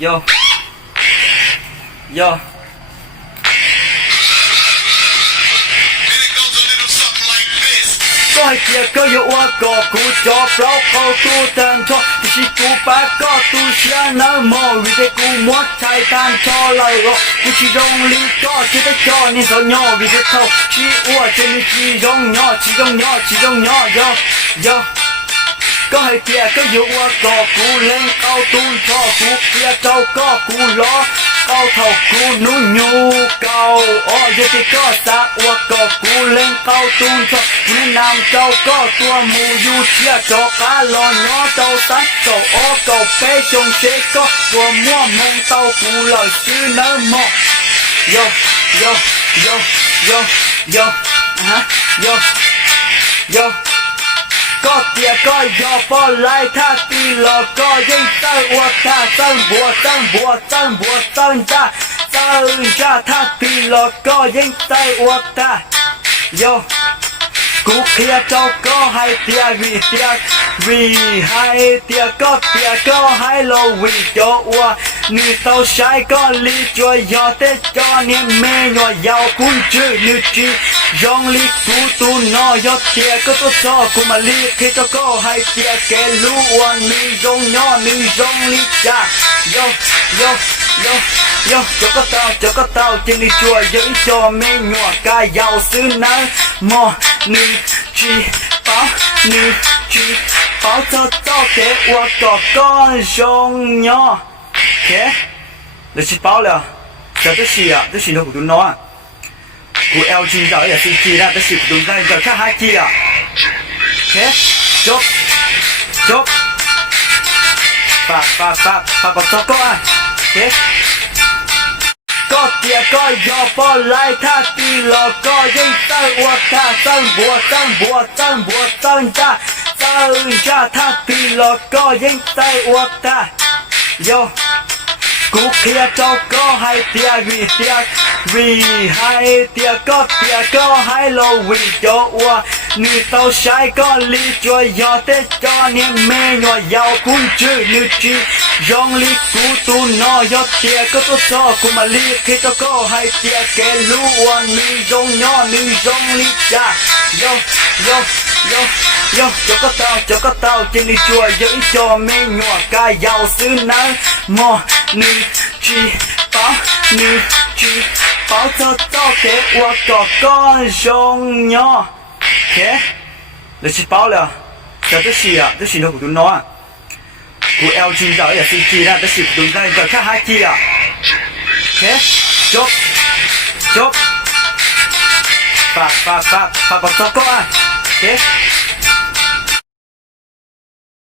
โยโยก็ให้เกียร์ก็อยู่ว่าก็กูจอบเราเข้าตู้เติมชอที่ชิกูปาก็ตู้เชียร์น้ำมอวิเดกูมดชายทางชอเลยก็กูชิรงลีก็ชิได้จอนี่สอนอวิเดเท่าชิอ้วนจะมีชิรงยอชิรงยอชิรงยอโยโยก็ให้เกียร์ก็อยู่ว่าก็กูเล่นเข้าตู้ชอกูเกียร์เจ้าก็กูล้อเข้าเท่ากูนุ่นยูเก่าอ๋อเยติก็สะว่าก็กูเล่นเข้าตู้ชอกูแนะนำเจ้าก็ตัวมูอยู่เชียร์จอกาลอนย้อเจ้าสันเจ้าอ๋อก็เป้จงเชก็ตัวมั่วมงเต้ากูเลยชื่อเนื้อหมอโยโยโยโยโยฮะโยโยก็เตียก็ยอปอไล่ท่าตีหลอกก็ยิ่งตั้งอวดท่าตั้งบัวตั้งบัวตั้งบัวตั้งจ้าตั้งจ้าท่าตีหลอกก็ยิ่งตั้งอวดท่าโยกูเคลียร์เจ้าก็ให้เตียวีให้เตียก็ให้โลวีโยวัวนี่เต้าใช้ก็ลีจวยยอเตจอเนี่ยเมย์ยอยาวคุณจื้อนึกจียองลีกูตูนอยอเตียก็ตัวจอกูมาลีเคเจ้าก็ให้เตียแกรู้ว่านี่ยองยอนี่ยองลีจ้าโยโยโยโยเจ้าก็เต้าจะนี่จวยยังจอเมย์ยัวกายยาวซื้อนั้นมอนี่จีเป้านี่จีเป้าเจ้าเก๋ว่าก็ก้อนยองยอOK，你吃饱了，这都是啊，都是那普通孬啊。我 LG 的也是机的，都是普通的，你看还机啊。OK，走，发糟糕啊。OK，ก็เตียก็ยอปอไล่ท่าตีหลอกก็ยิ่งตั้งอวดท่าตั้งบัวตั้งจ้าท่าตีหลอกก็ยิ่งตั้งอวดท่าโยกูเคลียร์เจ้าก็ให้เตียวีให้เตียก็ให้โลวีโยวัวนี่เต้าใช้ก็ลีจวยยอเตจอเนี่ยเมย์ยาวคุณจื้อนึกจียองลีกูตูนอยอเตียก็ตัวจอกูมาลีเคเจ้าก็ให้เตียแกรู้ว่านี่ยองยอนี่ยองลีจ้าโยเจ้าก็เต้าจะนี่จวยยังจอเมย์ยัวกายยาวซื้อนั้นมอนี่จีเป้าเจ้า给我个个荣耀 OK， 你吃饱了，这都是啊，都是那普通孬啊。我 LG 的也是机的，都是普通的，你看还机啊。OK， 走，发糟糕啊。OK。